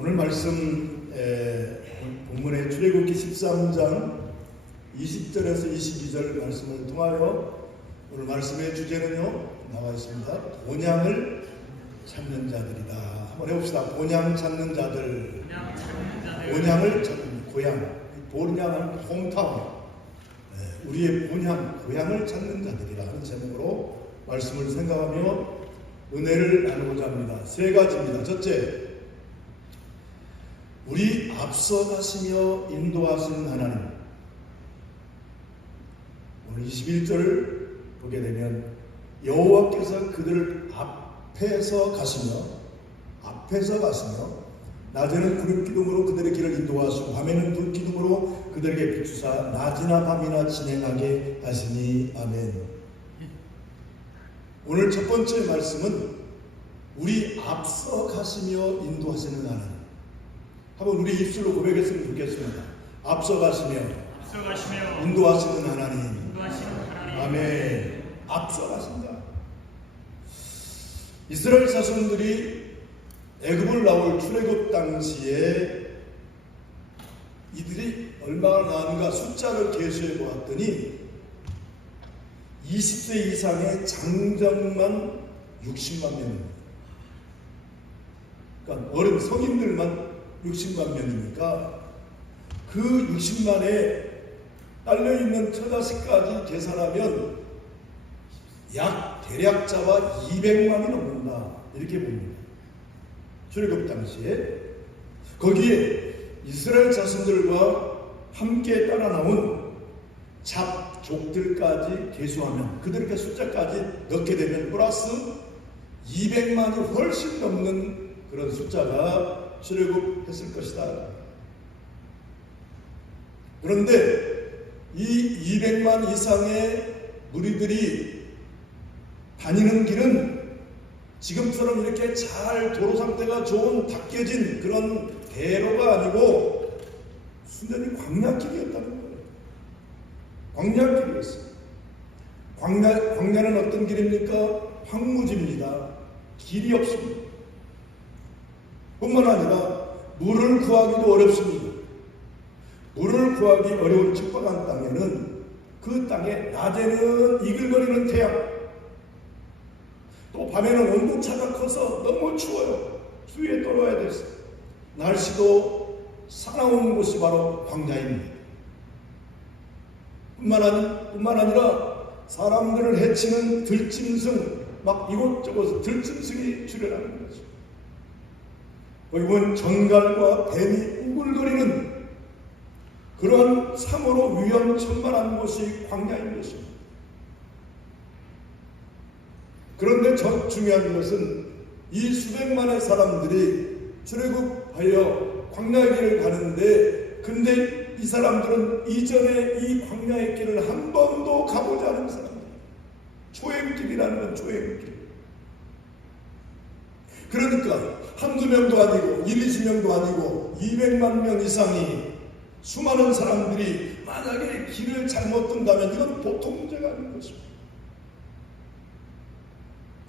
오늘 말씀 본문의 출애굽기 13장 20절에서 22절 말씀을 통하여 오늘 말씀의 주제는요 나와 있습니다. 본향을 찾는 자들이다. 한번 해봅시다. 본향 찾는 자들. 본향을 찾는 고향. 본향은 홈타운. 우리의 본향, 고향을 찾는 자들이라 하는 제목으로 말씀을 생각하며 은혜를 나누고자 합니다. 세 가지입니다. 첫째, 우리 앞서가시며 인도하시는 하나님. 오늘 21절 보게 되면 여호와께서 그들을 앞에서 가시며 낮에는 구름 기둥으로 그들의 길을 인도하시고 밤에는 불 기둥으로 그들에게 비추사 낮이나 밤이나 진행하게 하시니. 아멘. 오늘 첫 번째 말씀은 우리 앞서 가시며 인도하시는 하나님. 한번 우리 입술로 고백했으면 좋겠습니다. 앞서 가시며 인도하시는 하나님. 아멘. 앞서 가신다. 이스라엘 자손들이 애굽을 나올 출애굽 당시에 이들이 얼마나 나왔는가 숫자를 계수해 보았더니 20세 이상의 장정만 60만 명입니다. 그러니까 어른 성인들만 60만 명이니까 그 60만에 딸려있는 처자식까지 계산하면 약 대략 잡아 200만이 넘는다 이렇게 봅니다. 출애굽 당시에 거기에 이스라엘 자손들과 함께 따라 나온 잡족들까지 계수하면 그들의 숫자까지 넣게 되면 플러스 200만이 훨씬 넘는 그런 숫자가 출애굽했을 것이다. 그런데 이 200만 이상의 무리들이 다니는 길은 지금처럼 이렇게 잘 도로 상태가 좋은 닦여진 그런 대로가 아니고 순전히 광야길이었다는 거예요. 광야길이었어요. 광야는 어떤 길입니까? 황무지입니다. 길이 없습니다. 뿐만 아니라 물을 구하기도 어렵습니다. 물을 구하기 어려운 척박한 땅에는 그 땅에 낮에는 이글거리는 태양, 또 밤에는 온도차가 커서 너무 추워요. 추위에 떨어야 됐어요. 날씨도 사나운 곳이 바로 광야입니다. 뿐만 아니라 사람들을 해치는 들짐승, 막 이곳저곳 들짐승이 출현하는 거죠. 거기 보면 정갈과 뱀이 우글거리는 그런 참으로 위험천만한 곳이 광야인 것입니다. 그런데 중요한 것은 이 수백만의 사람들이 출애굽하여 광야의 길을 가는데 근데 이 사람들은 이전에 이 광야의 길을 한 번도 가보지 않은 사람들. 초행길이라는 건 초행길. 그러니까 한두 명도 아니고 20명도 아니고 200만 명 이상이 수많은 사람들이 만약에 길을 잘못 든다면 이건 보통 문제가 아닌 것입니다.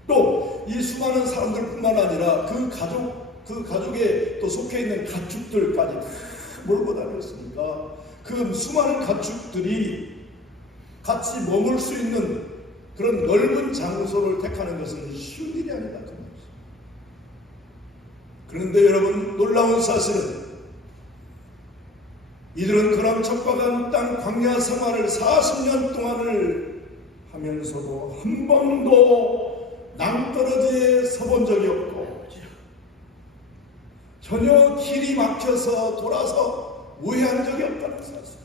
또 이 수많은 사람들뿐만 아니라 그 가족에 또 속해 있는 가축들까지 다 몰고 다녔으니까 그 수많은 가축들이 같이 머물 수 있는 그런 넓은 장소를 택하는 것은 쉬운 일이 아니다. 그런데 여러분 놀라운 사실은 이들은 그런 척박한 땅 광야 생활을 40년 동안을 하면서도 한 번도 낭떠러지에 서본 적이 없고 전혀 길이 막혀서 돌아서 우회한 적이 없다는 사실.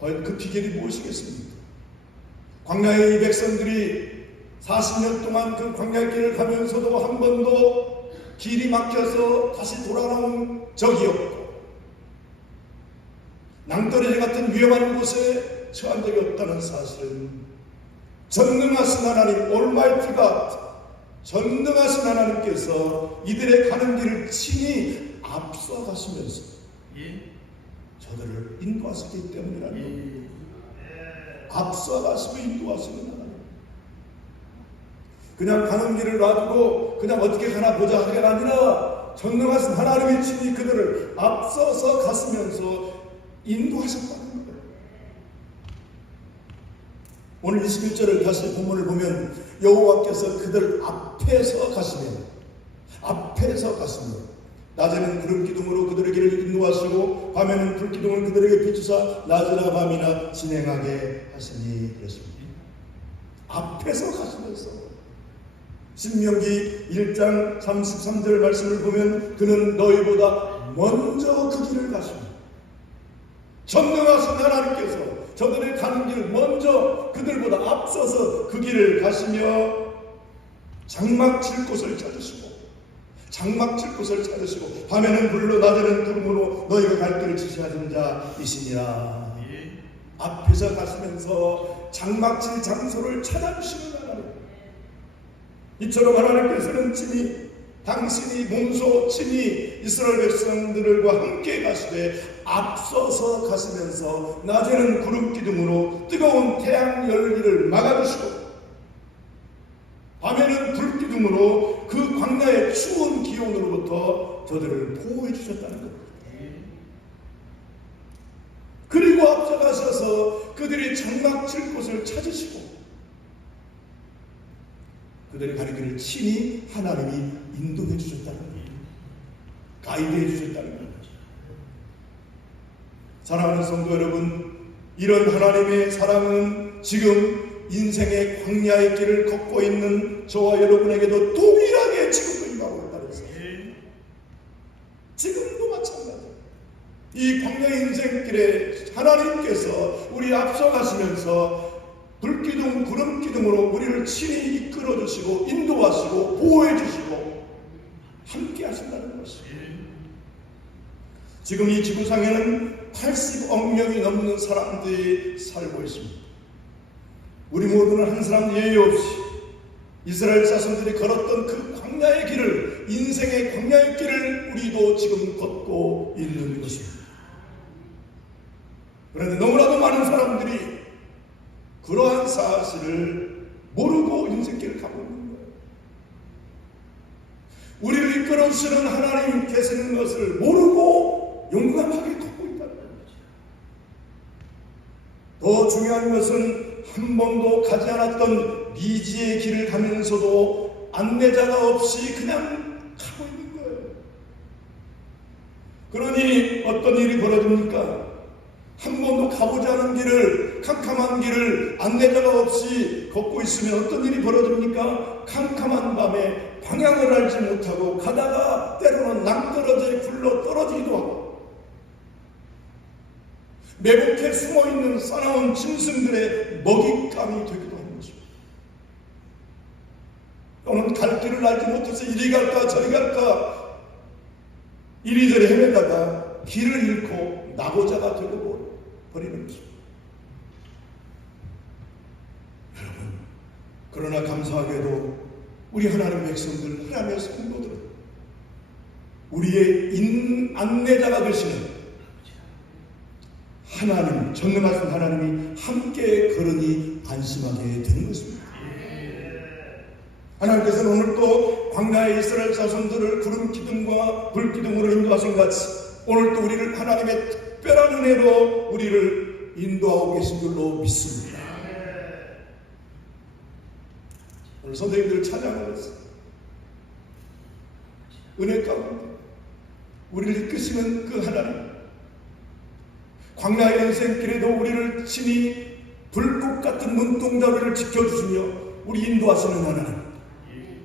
과연 그 비결이 무엇이겠습니까? 광야의 이 백성들이 40년 동안 그 광야길을 가면서도 한 번도 길이 막혀서 다시 돌아온 적이 없고 낭떠러지 같은 위험한 곳에 처한 적이 없다는 사실은 전능하신 하나님 올마이티가 전능하신 하나님께서 이들의 가는 길을 친히 앞서 가시면서 저들을 인도하시기 때문이라는 앞서 가시고 인도하시는 하나님. 그냥 가는 길을 놔두고 그냥 어떻게 가나 보자 하는 게 아니라 전능하신 하나님의 친히 그들을 앞서서 갔으면서 인도하셨다는 거예요. 오늘 21절을 다시 본문을 보면 여호와께서 그들 앞에서 가시며 낮에는 구름 기둥으로 그들의 길을 인도하시고 밤에는 불 기둥을 그들에게 비추사 낮이나 밤이나 진행하게 하시니 그랬습니다. 앞에서 가시면서 신명기 1장 33절 말씀을 보면 그는 너희보다 먼저 그 길을 가시고 전능하신 하나님께서 저들의 가는 길 먼저 그들보다 앞서서 그 길을 가시며 장막 칠 곳을 찾으시고 밤에는 불로 낮에는 구름으로 너희가 갈 길을 지시하신 자이시니라. 앞에서 가시면서 장막 칠 장소를 찾아주시는 하나님. 이처럼 하나님께서는 친히 당신이 몸소 친히 이스라엘 백성들과 함께 가시되 앞서서 가시면서 낮에는 구름 기둥으로 뜨거운 태양 열기를 막아주시고 밤에는 불 기둥으로 그 광야의 추운 기온으로부터 저들을 보호해 주셨다는 겁니다. 그리고 앞서가셔서 그들이 장막 칠 곳을 찾으시고 그들의 가는 길을 친히 하나님이 인도해 주셨다는 겁니다. 가이드해 주셨다는 겁니다. 사랑하는 성도 여러분, 이런 하나님의 사랑은 지금 인생의 광야의 길을 걷고 있는 저와 여러분에게도 동일하게 지금도 임하고 있다는 것입니다. 지금도 마찬가지입니다. 이 광야의 인생길에 하나님께서 우리 앞서가시면서 불기둥, 구름기둥으로 우리를 친히 이끌어주시고 인도하시고 보호해주시고 함께 하신다는 것입니다. 지금 이 지구상에는 80억 명이 넘는 사람들이 살고 있습니다. 우리 모두는 한 사람 예외 없이 이스라엘 자손들이 걸었던 그 광야의 길을, 인생의 광야의 길을 우리도 지금 걷고 있는 것입니다. 그런데 너무나도 많은 사람들이 그러한 사실을 모르고 인생길을 가고 있는 거예요. 우리를 이끌어주시는 하나님 계시는 것을 모르고 용감하게 걷고 있다는 거죠. 더 중요한 것은 한 번도 가지 않았던 미지의 길을 가면서도 안내자가 없이 그냥 가고 있는 거예요. 그러니 어떤 일이 벌어집니까? 한 번도 가보지 않은 길을, 캄캄한 길을 안내자가 없이 걷고 있으면 어떤 일이 벌어집니까? 캄캄한 밤에 방향을 알지 못하고 가다가 때로는 낭떠러지에 굴러 떨어지기도 하고 매복해 숨어있는 싸나운 짐승들의 먹잇감이 되기도 하는 것입니다. 또는 갈 길을 알지 못해서 이리 갈까 저리 갈까 이리저리 헤매다가 길을 잃고 나고자가 되고 버리는 것입니다. 여러분, 그러나 감사하게도 우리 하나님의 백성들, 하나님의 성도들은 우리의 안내자가 되시는 하나님, 전능하신 하나님이 함께 걸으니 안심하게 되는 것입니다. 하나님께서는 오늘 또 광야의 이스라엘 자손들을 구름 기둥과 불 기둥으로 인도하신 같이 오늘 또 우리를 하나님의 특별한 은혜로 우리를 인도하고 계신 줄로 믿습니다. 오늘 선생님들 찬양하면서 은혜 가운데 우리를 이끄시는 그 하나님, 광야의 인생길에도 우리를 친히 불꽃 같은 눈동자를 지켜주시며 우리 인도하시는 하나님,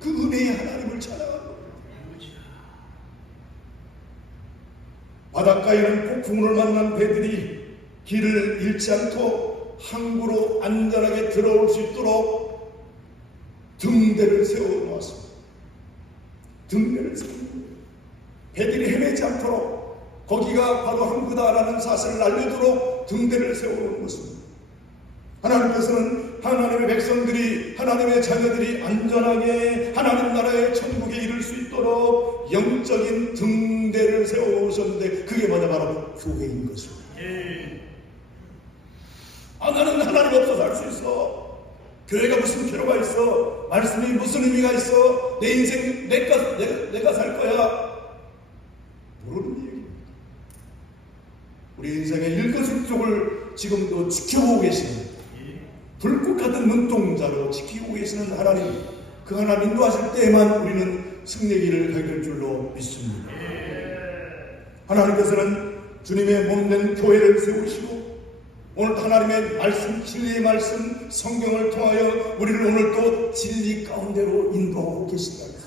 그 은혜의 하나님을 찬양하고 바닷가에는 폭풍우를 만난 배들이 길을 잃지 않고 항구로 안전하게 들어올 수 있도록 등대를 세워놓았습니다. 등대를 세워놓습니다. 배들이 헤매지 않도록 거기가 바로 항구다라는 사실을 알려도록 등대를 세워놓은 것입니다. 하나님께서는 하나님의 백성들이, 하나님의 자녀들이 안전하게 하나님 나라의 천국에 이를 수 있도록 영적인 등대를 세워오셨는데 그게 뭐냐, 바로 교회인 것입니다. 나는 하나님 없어서 할 수 있어. 교회가 무슨 필요가 있어? 말씀이 무슨 의미가 있어? 내 인생 내가 살 거야. 모르는 얘기입니다. 우리 인생의 일거수일투족을 지금도 지켜보고 계시는, 불꽃 같은 눈동자로 지키고 계시는 하나님, 그 하나님 인도하실 때에만 우리는 승리기를 하게 될 줄로 믿습니다. 하나님께서는 주님의 몸된 교회를 세우시고 오늘 하나님의 말씀, 진리의 말씀, 성경을 통하여 우리를 오늘 또 진리 가운데로 인도하고 계신다.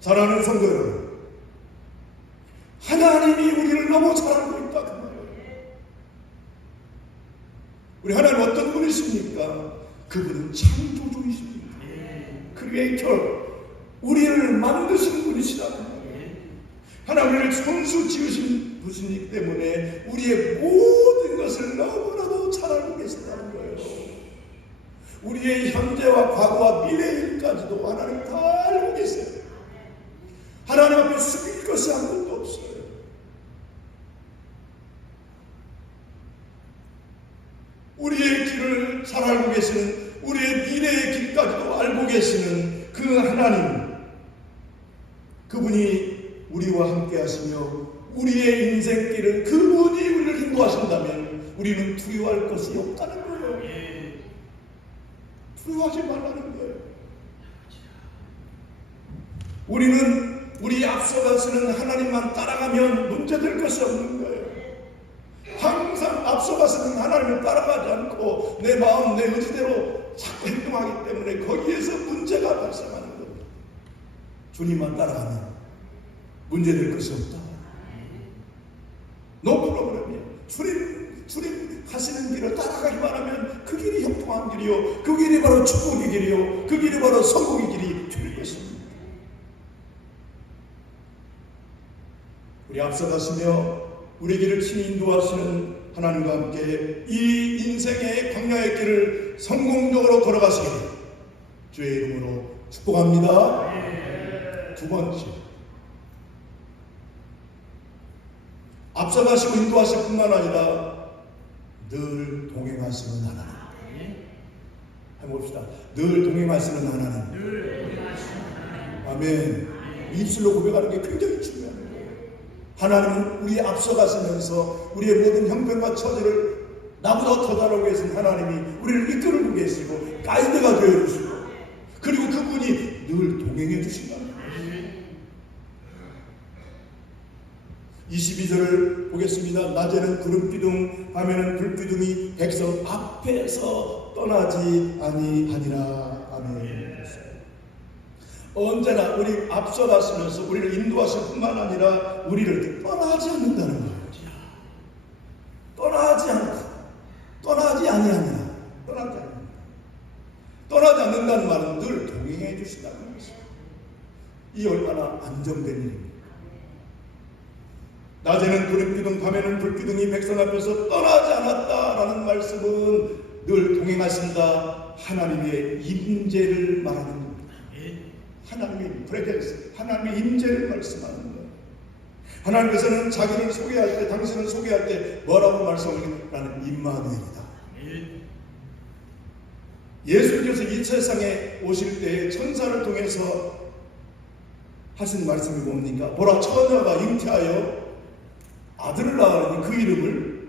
사랑하는 성도 여러분, 하나님이 우리를 너무 잘 알고 있다. 우리 하나님 어떤 분이십니까? 그분은 창조주이십니다. 크리에이터, 우리를 만드신 분이시다. 하나님을 손수 지으신 분이기 때문에 우리의 모든 것을 너무나도 잘 알고 계신다는 거예요. 우리의 현재와 과거와 미래일까지도 하나님 다 알고 계세요. 하나님 앞에 숨길 것이 아무것도 없어요. 우리의 길을 잘 알고 계시는, 우리의 미래의 길까지도 알고 계시는 그 하나님, 그분이 우리와 함께 하시며 우리의 인생길을 그분이 우리를 인도하신다면 우리는 두려워할 것이 없다는 거예요. 두려워하지 말라는 거예요. 우리는 우리 앞서가시는 하나님만 따라가면 문제될 것이 없는 거예요. 항상 앞서가시는 하나님을 따라가지 않고 내 마음, 내 의지대로 자꾸 행동하기 때문에 거기에서 문제가 발생하는 겁니다. 주님만 따라가면 문제될 것이 없다. 노 프로그램이에요. 주님 하시는 길을 따라가기만 하면 그 길이 형통한 길이요, 그 길이 바로 축복의 길이요, 그 길이 바로 성공의 길이 될 것입니다. 우리 앞서가시며 우리 길을 친히 인도하시는 하나님과 함께 이 인생의 광야의 길을 성공적으로 걸어가시기를 주의 이름으로 축복합니다. 두 번째, 앞서가시고 인도하실 뿐만 아니라 늘 동행하시는 하나님. 해봅시다. 늘 동행하시는 하나님. 아멘. 입술로 고백하는 게 굉장히 중요합니다. 하나님은 우리의 앞서가시면서 우리의 모든 형편과 처지를 나보다 더 잘 알고 계신 하나님이 우리를 이끌고 계시고 가이드가 되어주시고, 그리고 그분이 늘 동행해 주신다. 22절을 보겠습니다. 낮에는 구름기둥, 밤에는 불기둥이 백성 앞에서 떠나지 아니하니라. 아멘. 언제나 우리 앞서가시면서 우리를 인도하실 뿐만 아니라 우리를 떠나지 않는다는 거예요. 떠나지 않다. 떠나지 아니하니라. 떠나지 않는다는 말은 늘 동행해 주신다는 것입니다. 이 얼마나 안정된 일입니까? 낮에는 구름기둥, 밤에는 불기둥이 백성 앞에서 떠나지 않았다라는 말씀은 늘 동행하신다, 하나님의 임재를 말하는 겁니다. 하나님의 프레젠스, 하나님의 임재를 말씀하는 거예요. 하나님께서는 자기를 소개할 때, 당신을 소개할 때 뭐라고 말씀하냐면 임마누엘이다. 예수님께서 이 세상에 오실 때 천사를 통해서 하신 말씀이 뭡니까? 보라, 처녀가 잉태하여 아들을 낳으니 그 이름을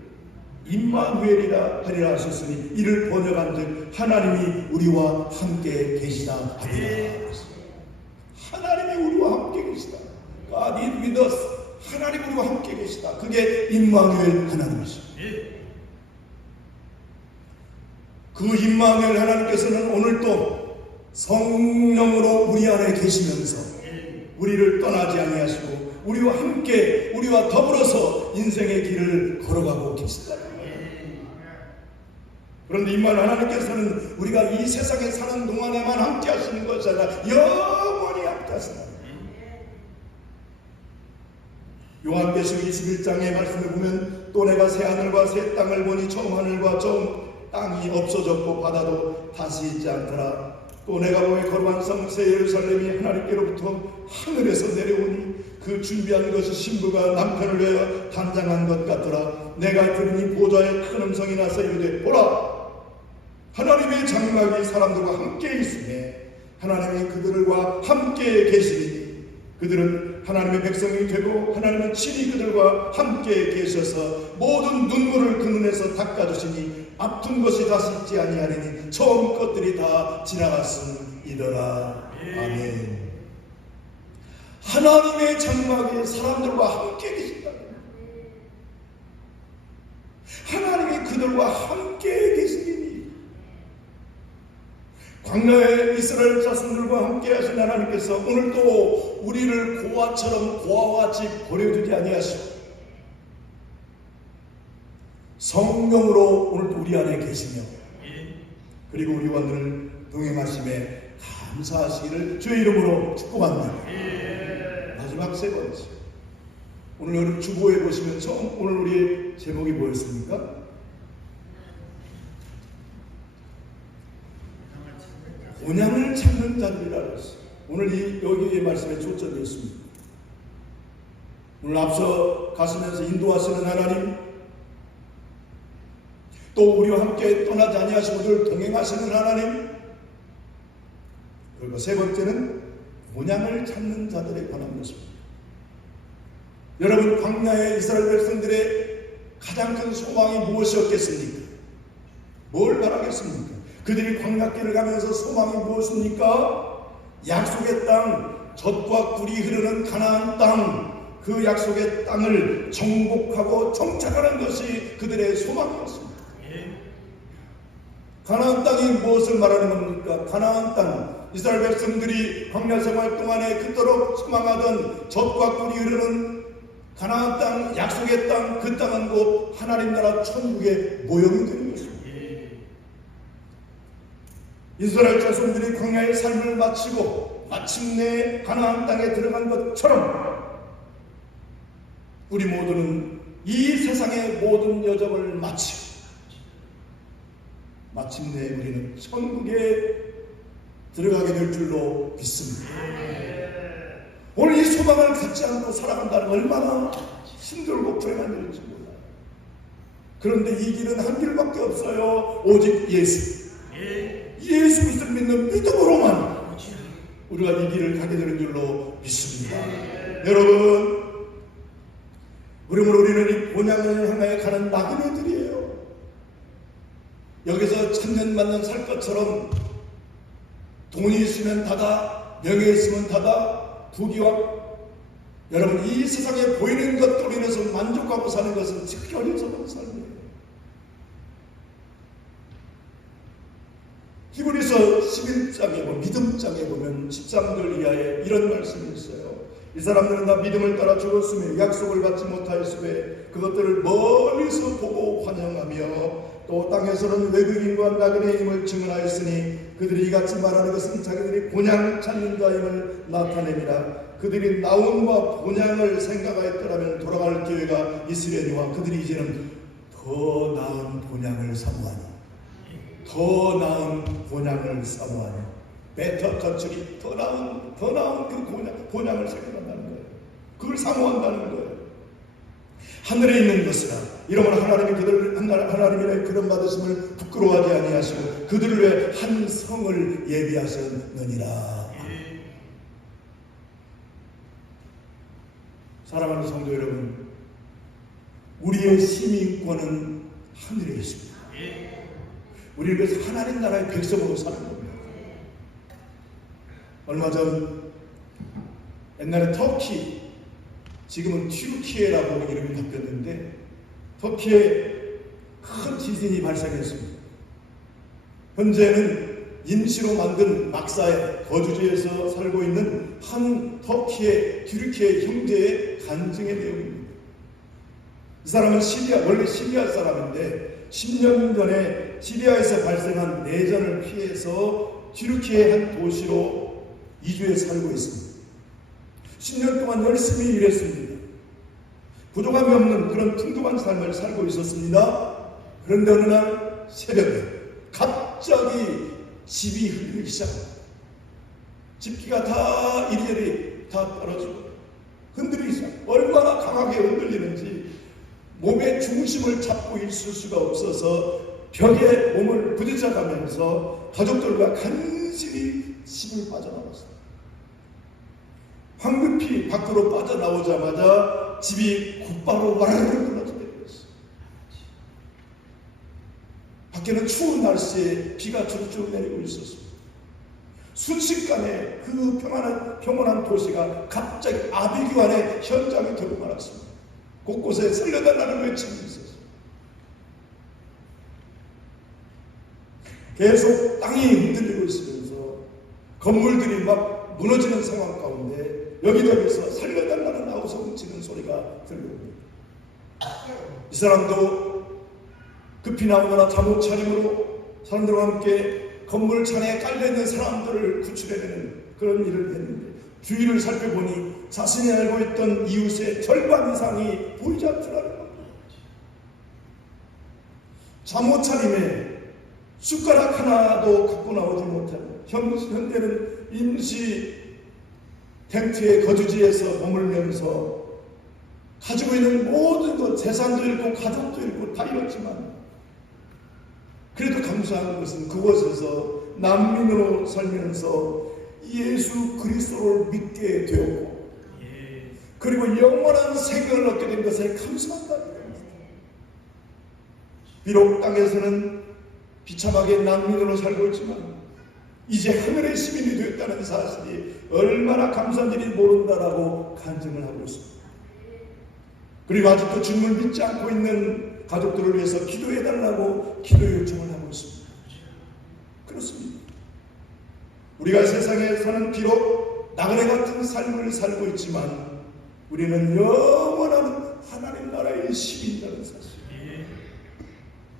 임마누엘이라 하리라 하셨으니 이를 번역한즉 하나님이 우리와 함께 계시다 하리라. 하나님이 우리와 함께 계시다. God is with us. 하나님 우리와 함께 계시다. 그게 임마누엘 하나님이십니다. 그 임마누엘 하나님께서는 오늘도 성령으로 우리 안에 계시면서 우리를 떠나지 아니하시고 우리와 함께, 우리와 더불어서 인생의 길을 걸어가고 계시다. 그런데 임마누엘 하나님께서는 우리가 이 세상에 사는 동안에만 함께 하시는 것이 아니라 영원히 함께 하시다. 요한계시록 21장의 말씀을 보면 또 내가 새 하늘과 새 땅을 보니 처음 하늘과 처음 땅이 없어졌고 바다도 다시 있지 않더라. 또 내가 보에 거룩한 성 새 예루살렘이 하나님께로부터 하늘에서 내려오니 그 준비한 것이 신부가 남편을 위하여 단장한 것 같더라. 내가 들으니 보좌에 큰 음성이 나서 이르되 보라, 하나님의 장막이 사람들과 함께 있음에 하나님이 그들과 함께 계시니 그들은 하나님의 백성이 되고 하나님은 친히 그들과 함께 계셔서 모든 눈물을 그 눈에서 닦아주시니 아픈 것이 다시 있지 아니하리니 처음 것들이 다 지나갔음이더라. 아멘. 하나님의 장막에 사람들과 함께 계신다. 하나님이 그들과 함께 계시니 광야의 이스라엘 자손들과 함께 하신 하나님께서 오늘도 우리를 고아처럼 고아와 같이 버려두지 아니하시고 성령으로 오늘도 우리 안에 계시며 그리고 우리와 늘 동행하심에 감사하시기를 주의 이름으로 축복합니다. 마지막 세 번째, 오늘 여러분 주보에 보시면 오늘 우리의 제목이 뭐였습니까? 본향을 찾는 자들이라 그랬어요. 오늘 여기의 말씀에 초점이 있습니다. 오늘 앞서 가시면서 인도하시는 하나님, 또 우리와 함께 떠나지 아니하시고 늘 동행하시는 하나님, 그리고 세 번째는 본향을 찾는 자들에 관한 것입니다. 여러분, 광야의 이스라엘 백성들의 가장 큰 소망이 무엇이었겠습니까? 뭘 바라겠습니까? 그들이 광야길을 가면서 소망이 무엇입니까? 약속의 땅, 젖과 꿀이 흐르는 가나안 땅, 그 약속의 땅을 정복하고 정착하는 것이 그들의 소망이었습니다. 가나안 땅이 무엇을 말하는 겁니까? 가나안 땅, 이스라엘 백성들이 광야 생활 동안에 그토록 소망하던 젖과 꿀이 흐르는 가나안 땅, 약속의 땅, 그 땅은 곧 하나님 나라 천국의 모형이 되는 것입니다. 이스라엘 자손들이 광야의 삶을 마치고 마침내 가나안 땅에 들어간 것처럼 우리 모두는 이 세상의 모든 여정을 마치고 마침내 우리는 천국에 들어가게 될 줄로 믿습니다. 오늘 이 소망을 갖지 않고 살아간다는 얼마나 힘들고 불행한 일인지 몰라요. 그런데 이 길은 한 길밖에 없어요. 오직 예수 그리스도를 믿는 믿음으로만 우리가 이 길을 가게 되는 줄로 믿습니다. 여러분, 그러므로 우리는 이 본향을 향하여 가는 나그네들이에요. 여기서 천년만년 살 것처럼 돈이 있으면 다다, 명예 있으면 다다, 부귀와 여러분, 이 세상에 보이는 것들로 인해서 만족하고 사는 것은 특히 어리석은 삶이에요. 히브리서 11장에 믿음장에 보면 13절 이하에 이런 말씀이 있어요. 이 사람들은 다 믿음을 따라 죽었으며 약속을 받지 못하였으며 그것들을 멀리서 보고 환영하며 또 땅에서는 외국인과 나그네임을 증언하였으니 그들이 이같이 말하는 것은 자기들이 본향을 찾는 자임을 나타냅니다. 그들이 나온과 본향을 생각하였더라면 돌아갈 기회가 있으려니와 그들이 이제는 더 나은 본향을 사모하니 더 나은 본향을 사모하니 베터 터치리 더 나은 그 본향을 생각한다는 거예요. 그걸 사모한다는 거예요. 하늘에 있는 것이라 이러므로 하나님의 그런 받으심을 부끄러워하지 아니하시고 그들을 위해 한 성을 예비하셨느니라. 사랑하는 성도 여러분, 우리의 시민권은 하늘에 있습니다. 우리를 위해서 하나님 나라의 백성으로 사는 겁니다. 얼마 전 옛날에 터키, 지금은 튀르키예라고 이름이 바뀌었는데 터키에 큰 지진이 발생했습니다. 현재는 임시로 만든 막사의 거주지에서 살고 있는 한 터키의 튀르키예 형제의 간증의 내용입니다. 이 사람은 원래 시리아 사람인데 10년 전에 시리아에서 발생한 내전을 피해서 튀르키예 한 도시로 이주해 살고 있습니다. 10년 동안 열심히 일했습니다. 부족함이 없는 그런 풍족한 삶을 살고 있었습니다. 그런데 어느 날 새벽에 갑자기 집이 흔들리기 시작합니다. 집기가 다 이리저리 다 떨어지고 흔들리기 시작합니다. 얼마나 강하게 흔들리는지 몸의 중심을 잡고 있을 수가 없어서 벽에 몸을 부딪혀가면서 가족들과 간신히 집을 빠져나왔습니다. 황급히 밖으로 빠져나오자마자 집이 곧바로 와르르 무너지게 되었어요. 밖에는 추운 날씨에 비가 쭉쭉 내리고 있었습니다. 순식간에 그 평온한 도시가 갑자기 아비규환의 현장이 되고 말았습니다. 곳곳에 살려달라는 외침이 있었어요. 계속 땅이 흔들리고 있으면서 건물들이 막 무너지는 상황 가운데 여기저기서 살려달라는 아우성치는 소리가 들려옵니다. 이 사람도 급히 나오느라 잠옷 차림으로 사람들과 함께 건물 창에 깔려있는 사람들을 구출해내는 그런 일을 했는데 주위를 살펴보니 자신이 알고 있던 이웃의 절반 이상이 보이지 않더라는 겁니다. 잠옷 차림에 숟가락 하나도 갖고 나오지 못하는 현대는 임시 텐트의 거주지에서 머물면서 가지고 있는 모든 것, 재산도 잃고 가족도 잃고 다 잃었지만 그래도 감사한 것은 그곳에서 난민으로 살면서 예수 그리스도를 믿게 되었고 그리고 영원한 생명을 얻게 된 것에 감사한다는 겁니다. 비록 땅에서는 비참하게 난민으로 살고 있지만 이제 하늘의 시민이 되었다는 사실이 얼마나 감사한지 모른다라고 간증을 하고 있습니다. 그리고 아직도 주님을 믿지 않고 있는 가족들을 위해서 기도해달라고 기도 요청을 하고 있습니다. 그렇습니다. 우리가 세상에서는 비록 나그네 같은 삶을 살고 있지만 우리는 영원한 하나님 나라의 시민이라는 사실.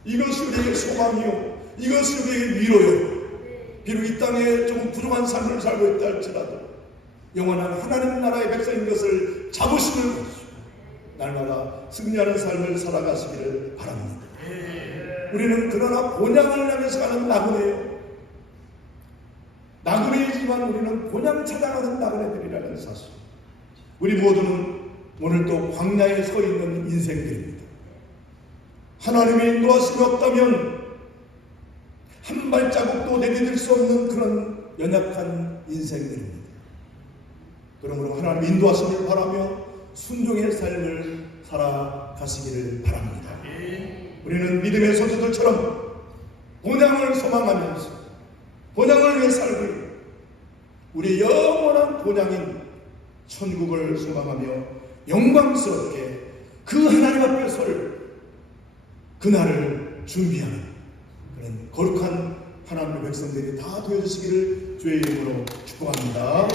이것이 우리에게 소망이요, 이것이 우리에게 위로요. 비록 이 땅에 좀 부족한 삶을 살고 있다 할지라도 영원한 하나님 나라의 백성인 것을 자부심을 가지고 날마다 승리하는 삶을 살아가시기를 바랍니다. 우리는 그러나 본향을 향해서 가는 나그네요. 나그네이지만 우리는 본향 찾아가는 나그네들이라는 사실. 우리 모두는 오늘도 광야에 서 있는 인생들입니다. 하나님의 인도하심이 없다면 한 발자국도 내디딜 수 없는 그런 연약한 인생들입니다. 그러므로 하나님의 인도하심을 바라며 순종의 삶을 살아가시기를 바랍니다. 우리는 믿음의 소수들처럼 본향을 소망하면서 본향을 위해 살고 있는 우리의 영원한 본향인 천국을 소망하며 영광스럽게 그 하나님 앞에 설 그날을 준비하는 그런 거룩한 하나님의 백성들이 다 되어주시기를 주의 이름으로 축복합니다.